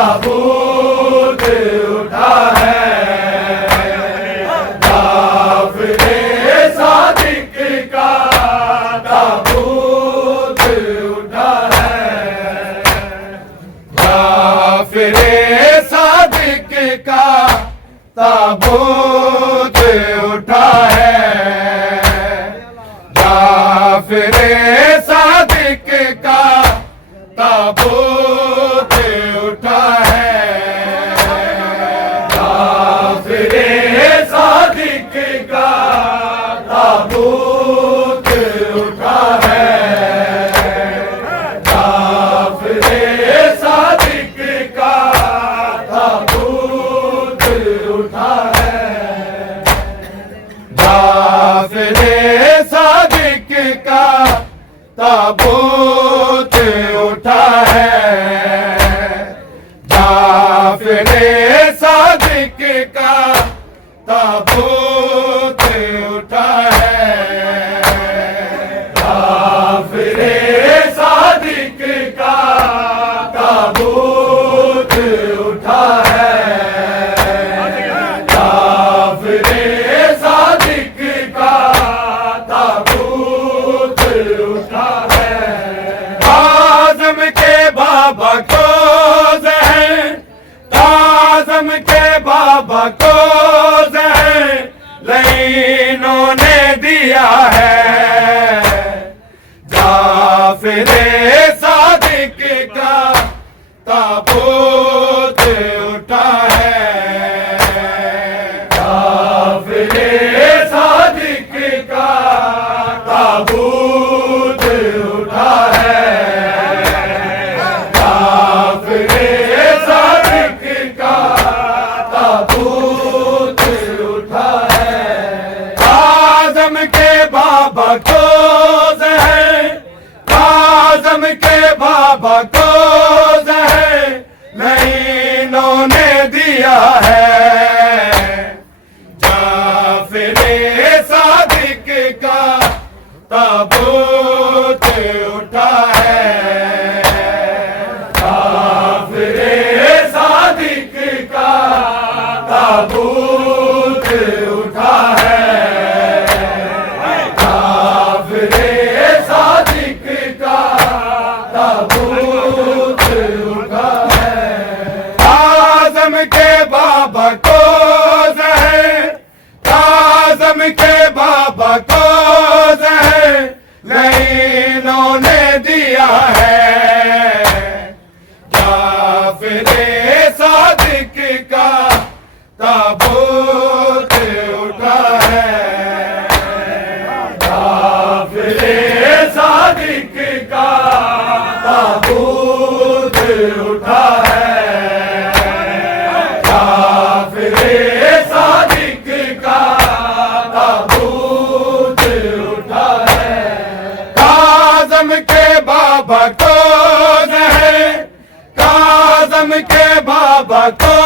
ताबूत उठा है, जाफरे सादिक का ताबूत उठा है, जाफरे सादिक का ताबूत उठा है, जाफरे सादिक का ताबूत उठा है, जाफरे सादिक का ताबूत उठा है, जाफरे सादिक का ताबूत उठा है, जाफरे सादिक का ताबूत उठा है, जाफरे सादिक का ताबूत उठा है, जाफरे सादिक का ताबूत उठा है, जाफरे सादिक का ताबूत उठा है, आज़म के बाबा को ज़हर, आज़म के बाबा को ज़हर लईनों ने दिया है, जाफरे सादिक का ताबूत उठा है, जाफरे सादिक का ताबूत उठा है, जाफरे सादिक का ताबूत उठा है, आज़म के बाबा को ज़हर, आज़म के बाबा को ज़हर लईनों ने दिया है, जाफरे सादिक का ताबूत उठा है, जाफरे सादिक का ताबूत उठा है, जाफरे सादिक का ताबूत उठा है, आज़म के बाबा को ज़हर, आज़म के बाबा को ज़हर लईनों ने दिया है, जाफरे सादिक का ताबूत उठा है, जाफरे सादिक का ताबूत उठा है, जाफरे सादिक का ताबूत उठा है, काज़म के बाबा को ज़हर, काज़म के बाबा को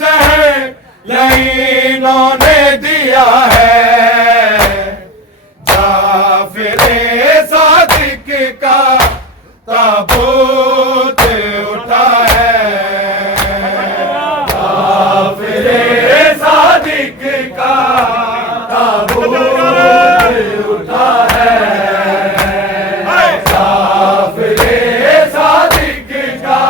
ज़हर लईनों ने दिया है, जाफरे सादिक का ताबूत उठा है, जाफरे सादिक का ताबूत उठा है, जाफरे सादिक का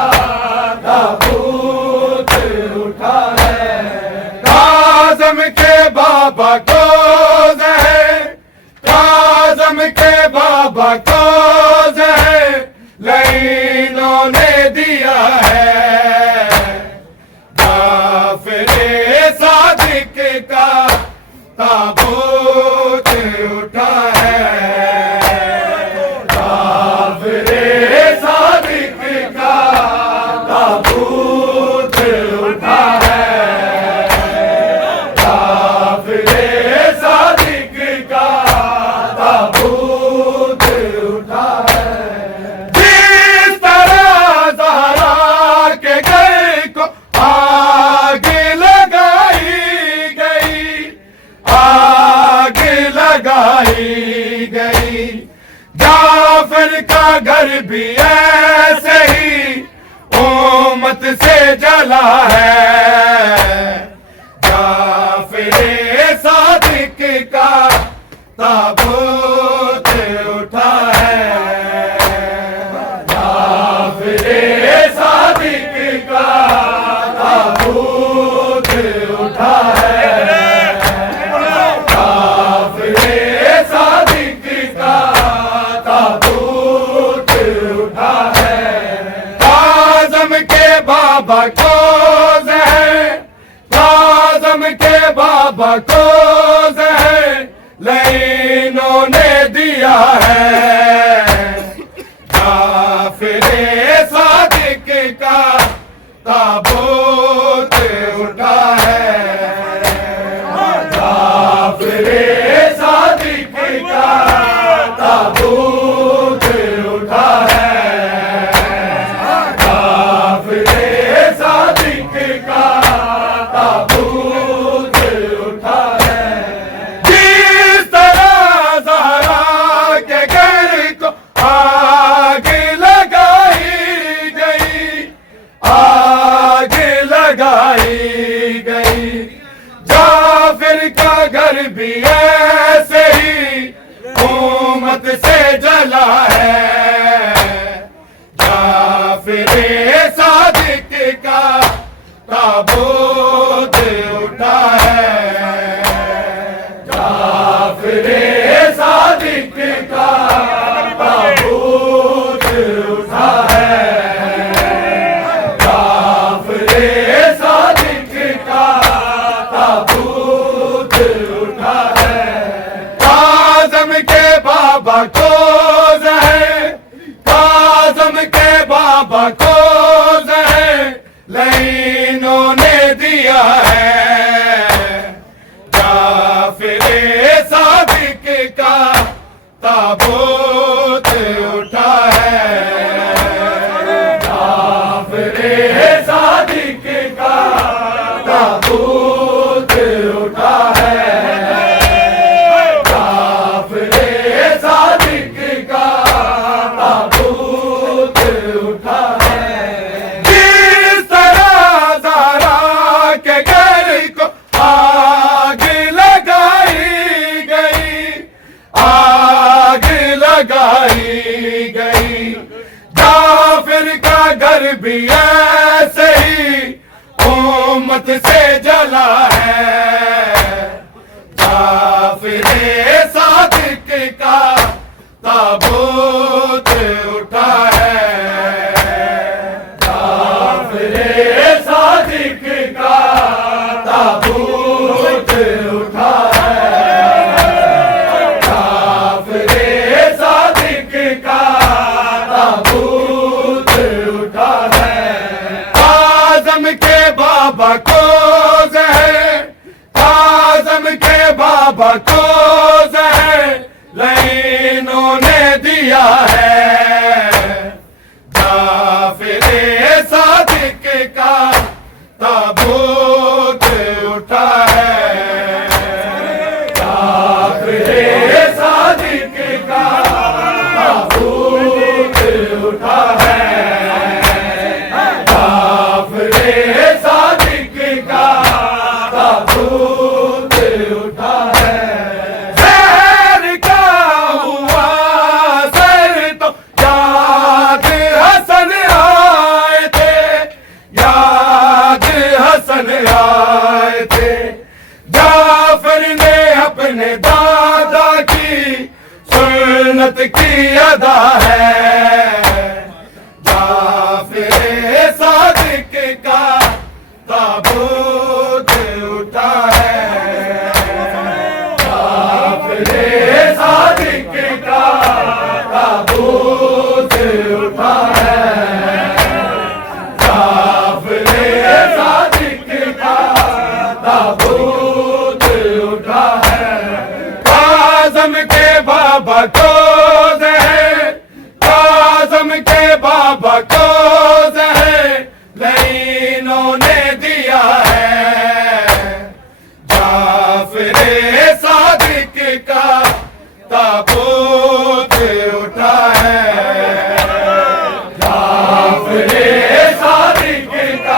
ताबूत उठा है, काज़म के बाबा को ज़हर, काज़म के बाबा को ज़हर लईनों ने दिया है, जाफरे सादिक का ताबूत उठा है, जाफरे सादिक का ताबूत उठा है, जाफरे सादिक का ताबूत उठा है, जिस तरह ज़हरा के घर को आग लगाई गई, आग लगाई गई, जाफर का घर भी ऐसे ही उम्मत से जला है, जाफिरे सादिक का ताबूत उठा है, जाफिरे सादिक का ताबूत उठा है, जाफिरे सादिक का ताबूत उठा है। काज़म के बाबा को ज़हर, काज़म के बाबा को ज़हर लईनों ने दिया है, जाफिरे सादिक का ताबूत उठा है, जाफिरे सादिक का ताबूत उठा है, जाफिरे सादिक का ताबूत उठा है। जिस तरह ज़हरा के घर को आग लगाई गई, आग लगाई गई, जाफिर का घर भी ऐसे ही उम्मत से जला है, जाफिरे सादिक का ताबूत उठा है, जाफिरे सादिक का ताबूत उठा है, जाफिरे सादिक का ताबूत उठा है। काज़म के बाबा को ज़हर, काज़म के बाबा को ज़हर लईनों ने दिया है, जाफिरे सादिक का ताबूत उठा है, जाफिरे सादिक का ताबूत उठा है, जाफिरे सादिक का ताबूत उठा है। जिस तरह ज़हरा के घर को आग लगाई गई, आग लगाई गई, जाफिर का घर भी ऐसे ही उम्मत से जला है, जाफिरे सादिक का ताबूत उठा है, जाफिरे सादिक का ताबूत उठा है, जाफिरे सादिक का ताबूत उठा है। काज़म के बाबा को ज़हर, काज़म के बाबा को ज़हर लईनों ने दिया है, जाफिरे सादिक का ताबूत उठा है, जाफिरे सादिक का ताबूत उठा है, जाफिरे सादिक का ताबूत उठा है। ज़हर का हुआ सर तो याद हसन आए थे, याद हसन आए थे, जाफर ने अपने दादा की सुन्नत की अदा है, जाफिरे सादिक का ताबूत उठा है, जाफिरे सादिक का ताबूत उठा है, जाफिरे सादिक का ताबूत उठा है। काज़म के बाबा को ज़हर, काज़म के बाबा को ज़हर लईनों ने दिया है, जाफिरे सादिक का ताबूत उठा है, जाफिरे सादिक का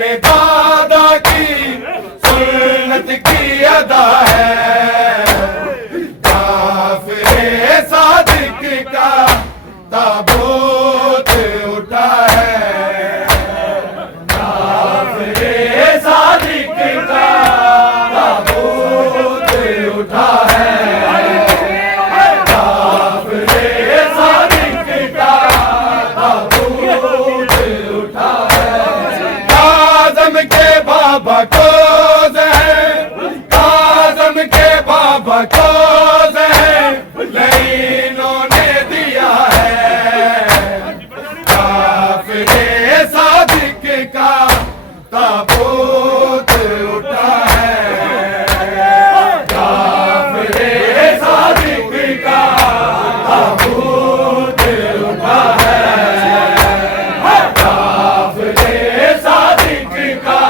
ने दादा की सुन्नत की अदा है। काफिले सादिक का ताबूत उठा है। काफिले सादिक का ताबूत उठा है। काफिले सादिक का ताबूत उठा है। काज़म के बाबा को काज़म के बाबा को लईनों ने दिया है। काफिले सादिक का ताबूत उठा है। काफिले सादिक का ताबूत उठा है। काफिले सादिक का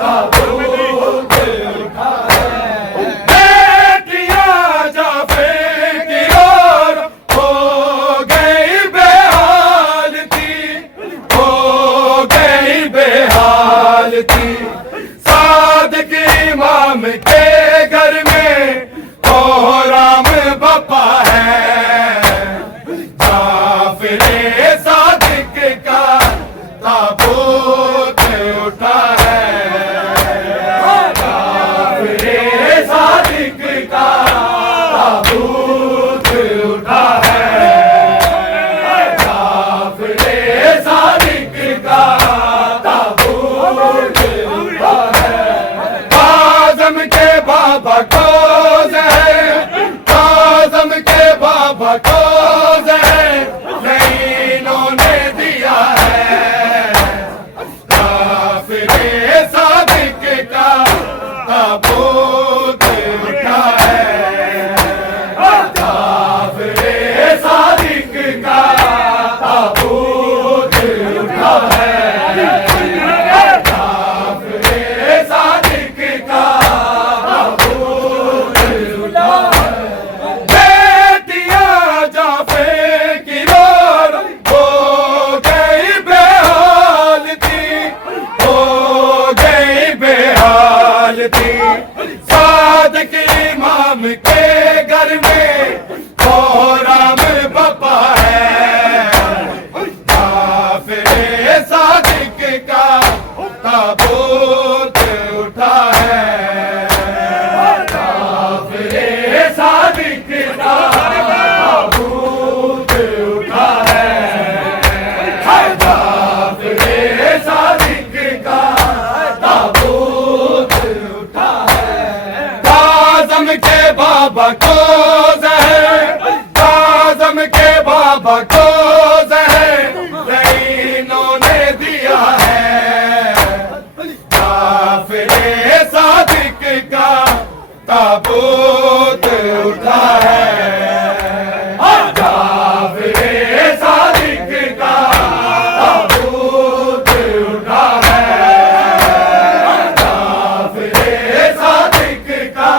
ताबूत उठा है। बेटियां जाफर की ओर हो गई बेहाल थी, हो गई बेहाल थी। सादिक इमाम के घर में कोहराम बपा है। काफिले सादिक का ताबूत उठा है। काफिले सादिक का ताबूत उठा है। काफिले सादिक का ताबूत उठा है। काज़म के बाबा को काज़म के बाबा को लईनों ने दिया है। काफिले सादिक का ताबूत उठा है। काफिले सादिक का ताबूत उठा है। काफिले सादिक का ताबूत उठा है। बेटियां जाफर की ओर हो गई बेहाल थी, हो गई बेहाल थी। सादिक इमाम के घर में कोहराम बपा है। काफिले सादिक का ताबूत उठा है। काफिले सादिक का ताबूत उठा है। काफिले सादिक का ताबूत उठा है। काज़म के बाबा को काज़म के बाबा को लईनों ने दिया है। काफिले सादिक का ताबूत उठा है। काफिले सादिक का ताबूत उठा है। काफिले सादिक का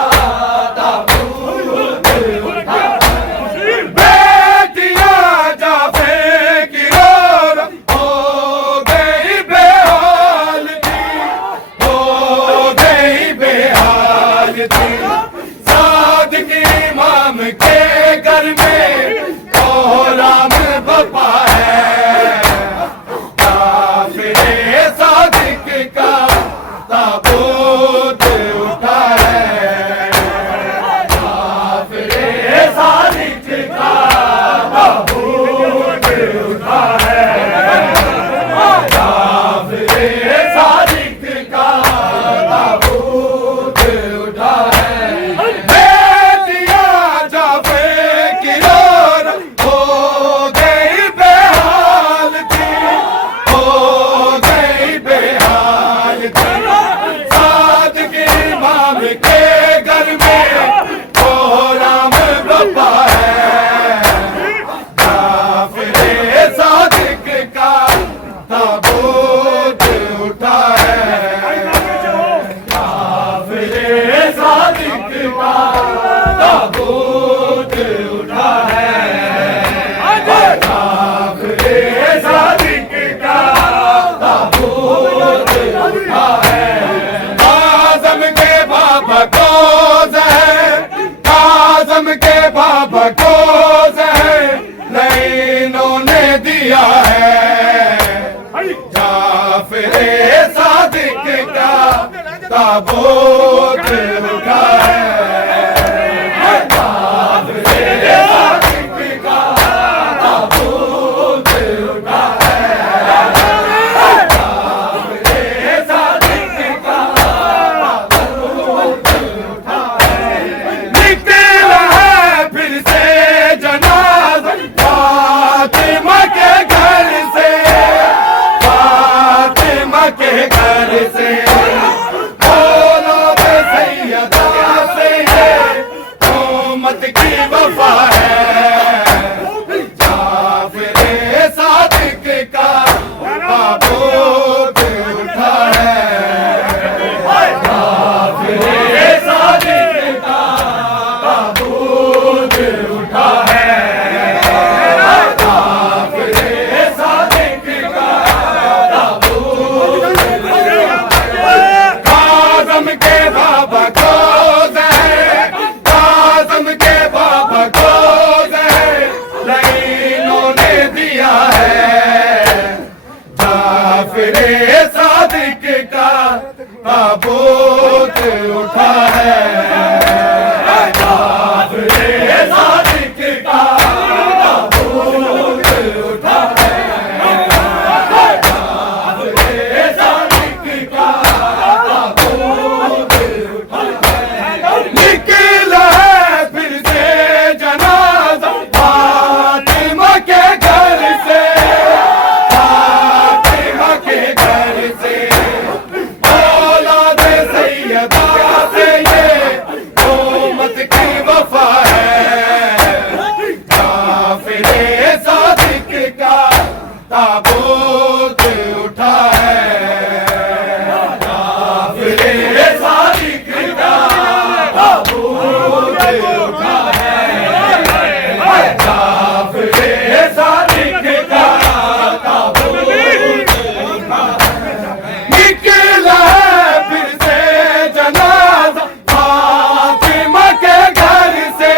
ताबूत उठा है। बेटियां जाफर की ओर हो गई बेहाल थी, हो गई बेहाल थी। सादिक इमाम के घर में कोहराम बपा है। काफिले सादिक का ताबूत उठा है। काफिले सादिक का ताबूत उठा है। काफिले सादिक का ताबूत उठा है। बेटियां जाफर की ओर हो गई बेहाल थी, हो गई बेहाल थी। सादिक इमाम के घर में कोहराम बपा है। काफिले सादिक का ताबूत उठा है। काफिले सादिक का ताबूत उठा है। काफिले सादिक का ताबूत सादिक का ताबूत उठा है। काफिले सादिक का ताबूत उठा है। काफिले सादिक का ताबूत उठा है। निकला है फिर से जनाज़ा फातिमा के घर से, फातिमा के घर से। औलाद सैयदा से ये उम्मत की वफा है। काफिले सादिक का ताबूत उठा है। काफिले सादिक का ताबूत उठा है। काफिले सादिक का ताबूत काज़म के बाबा को ज़हर, काज़म के बाबा को ज़हर लईनों ने दिया है। काफिले सादिक का ताबूत उठा है। काफिले सादिक का ताबूत उठा है। काफिले सादिक का ताबूत उठा है। निकला है फिर से जनाज़ा फातिमा के घर से, फातिमा के घर से। औलाद सैयदा से ये उम्मत की वफा है। काफिले सादिक का ताबूत उठा है। काफिले सादिक का ताबूत उठा है। काफिले सादिक का ताबूत उठा है। निकला है फिर से जनाज़ा फातिमा के घर से,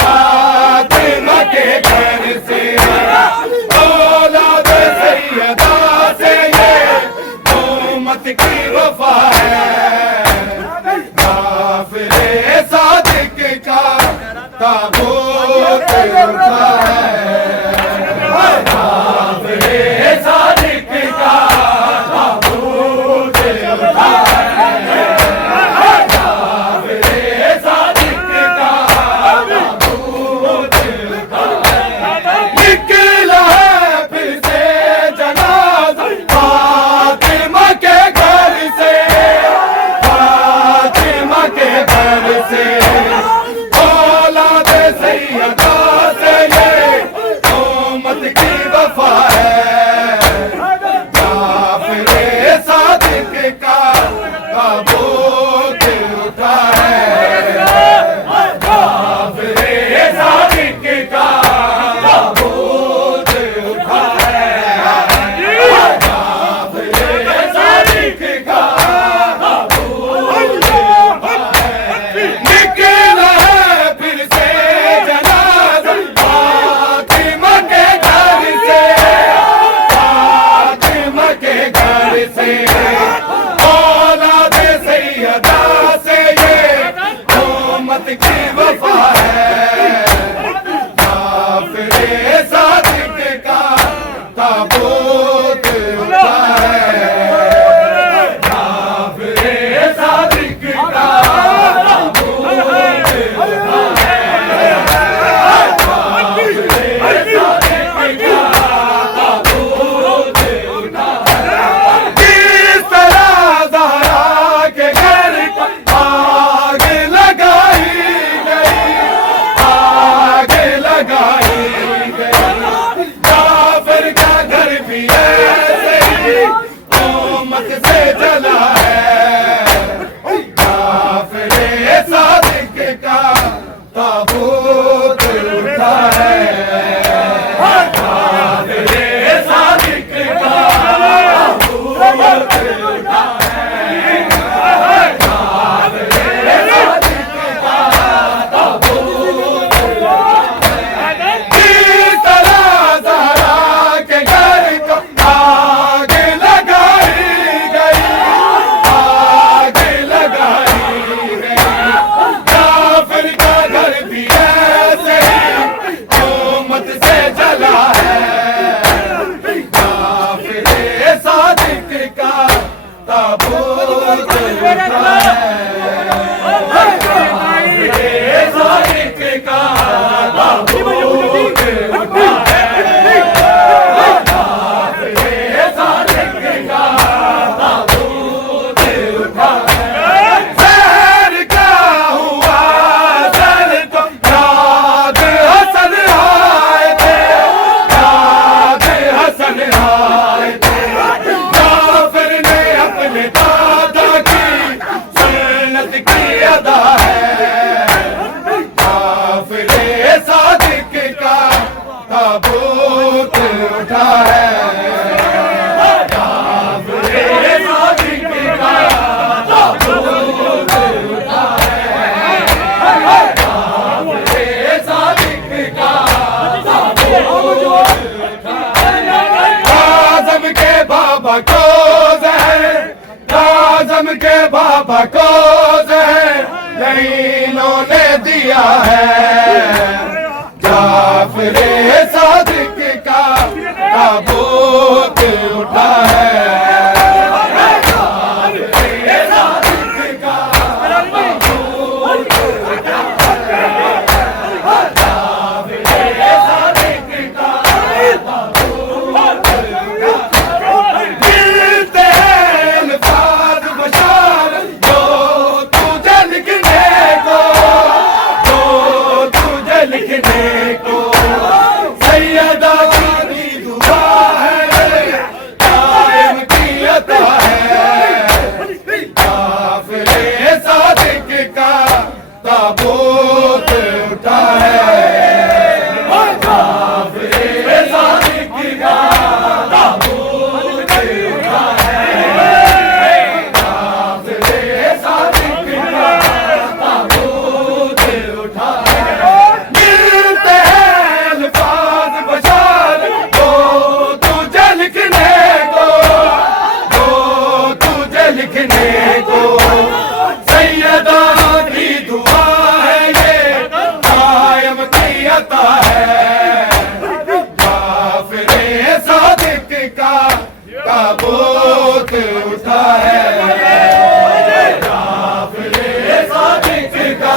फातिमा के घर से। औलाद सैयदा से ये उम्मत की वफा है। काफिले सादिक का ताबूत उठा है। काफिले सादिक का ताबूत उठा है। काफिले सादिक का ताबूत उठा है। निकला है फिर से जनाज़ा फातिमा के घर से, फातिमा के घर से। औलाद सैयदा से ये उम्मत की वफा है। काफिले सादिक का ताबूत उठा है। काफिले सादिक का ताबूत उठा है। काफिले सादिक का ताबूत उठा है। निकला है फिर से जनाज़ा फातिमा के घर से, फातिमा के घर से। औलाद सैयदा से ये उम्मत की वफा है। काफिले सादिक का ताबूत उठा है। काफिले सादिक का ताबूत उठा है। काफिले सादिक का ताबूत उठा है। किस तरह ज़हरा के घर को आग लगाई गई, आग लगाई गई। काफिर का घर भी ऐसे ही उम्मत से जला है। काफिले सादिक का ताबूत उठा है। काफिले सादिक का ताबूत उठा है। काफिले सादिक का ताबूत उठा है। किस तरह ज़हरा के घर को आग लगाई ताबूत उठा है, काफिले सादिक का ताबूत उठा है, काफिले सादिक का ताबूत उठा है। ज़हर का हुआ ज़हर तो याद हसन आए थे, याद हसन आए थे। काफिर ने अपने दादा की सुन्नत की अदा है, काफिले सादिक का ताबूत उठा है, काफिले सादिक का ताबूत उठा है, काफिले सादिक का ताबूत उठा है। काज़म के बाबा को ज़हर, काज़म के बाबा को ज़हर लईनों ने दिया है, जाफरे सादिक का ताबूत उठा है, जाफरे सादिक का ताबूत उठा है, जाफरे सादिक का ताबूत उठा है। मिलते हैं अल्फाज़ बशार जो तुझे लिखने को, जो तुझे लिखने को। सैयदा की दुआ है, कायम की अता है, काफिले सादिक का ताबूत उठा है, काफिले सादिक का ताबूत उठा है, काफिले सादिक का ताबूत उठा है। मिलते हैं अल्फाज़ बशार जो तुझे लिखने को, जो तुझे लिखने को। सैयदा की दुआ है ये, कायम की अता है, काफिले सादिक का ताबूत उठा है, काफिले सादिक का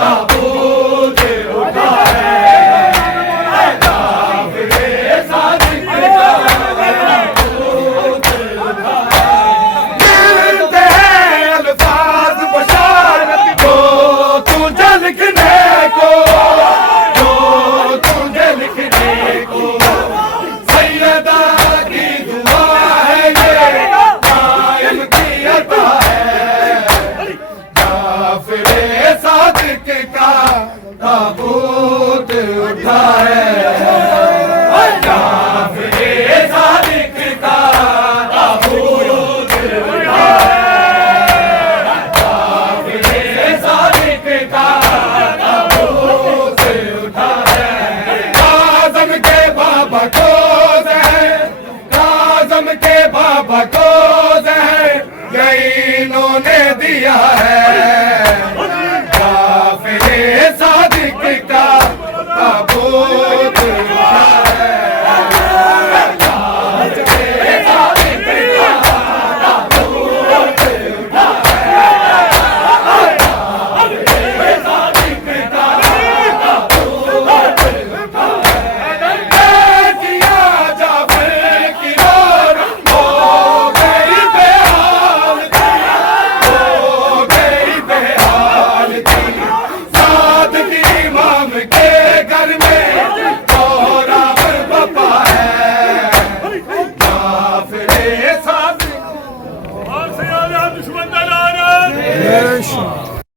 ताबूत उठा है, काफिले सादिक का ताबूत उठा है। मिलते हैं अल्फाज़ बशार जो तुझे लिखने को, जो तुझे लिखने को। सैयदा की दुआ है ये, कायम की अता है, काफिले सादिक का ताबूत उठा है, काफिले सादिक का ताबूत उठा है, काफिले सादिक का ताबूत उठा है। काज़म के बाबा को ज़हर, काज़म के बाबा को ज़हर लईनों ने दिया